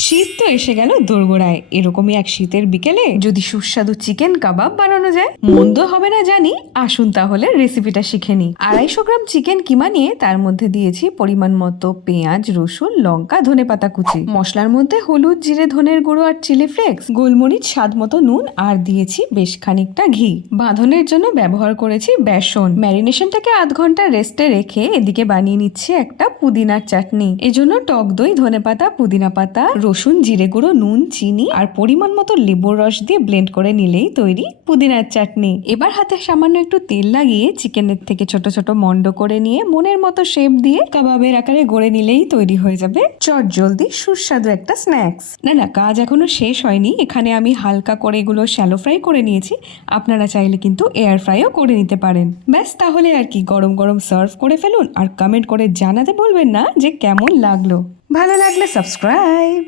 শীত তো এসে গেল দোরগোড়ায়। এরকমই এক শীতের বিকেলে যদি সুস্বাদু চিকেন কাবাব বানানো যায়, মন্দ হবে না জানি। আসুন তাহলে রেসিপিটা শিখে নিই। 250 গ্রাম চিকেন কিমা নিয়ে তার মধ্যে দিয়েছি পরিমাণ মতো পেঁয়াজ, রসুন, লঙ্কা, ধনেপাতা কুচি। মশলার মধ্যে হলুদ, জিরে, ধনের গুঁড়ো আর চিলি ফ্লেক্স, গোলমরিচ, স্বাদ মতো নুন আর দিয়েছি বেশ খানিকটা ঘি। বাঁধনের জন্য ব্যবহার করেছি বেসন। ম্যারিনেশনটাকে আধ ঘন্টা রেস্টে রেখে এদিকে বানিয়ে নিচ্ছি একটা পুদিনার চাটনি। এজন্য টক দই, ধনেপাতা, পুদিনা পাতা, রসুন, জিরে গুঁড়ো, নুন, চিনি আর পরিমাণ মতো লেবুর রস দিয়ে ব্লেন্ড করে নিলেই তৈরি পুদিনার চাটনি। এবার হাতে সামান্য একটু তেল লাগিয়ে চিকেনের থেকে ছোট ছোট মন্ড করে নিয়ে মনের মতো শেপ দিয়ে কাবাবের আকারে গড়ে নিলেই তৈরি হয়ে যাবে চটজলদি সুস্বাদু একটা স্ন্যাক্স। না, কাজ এখনো শেষ হয়নি। এখানে আমি হালকা করে এগুলো শ্যালো ফ্রাই করে নিয়েছি। আপনারা চাইলে কিন্তু এয়ার ফ্রাইও করে নিতে পারেন। ব্যাস, তাহলে আর কি, গরম গরম সার্ভ করে ফেলুন আর কমেন্ট করে জানাতে ভুলবেন না যে কেমন লাগলো। ভালো লাগলে সাবস্ক্রাইব।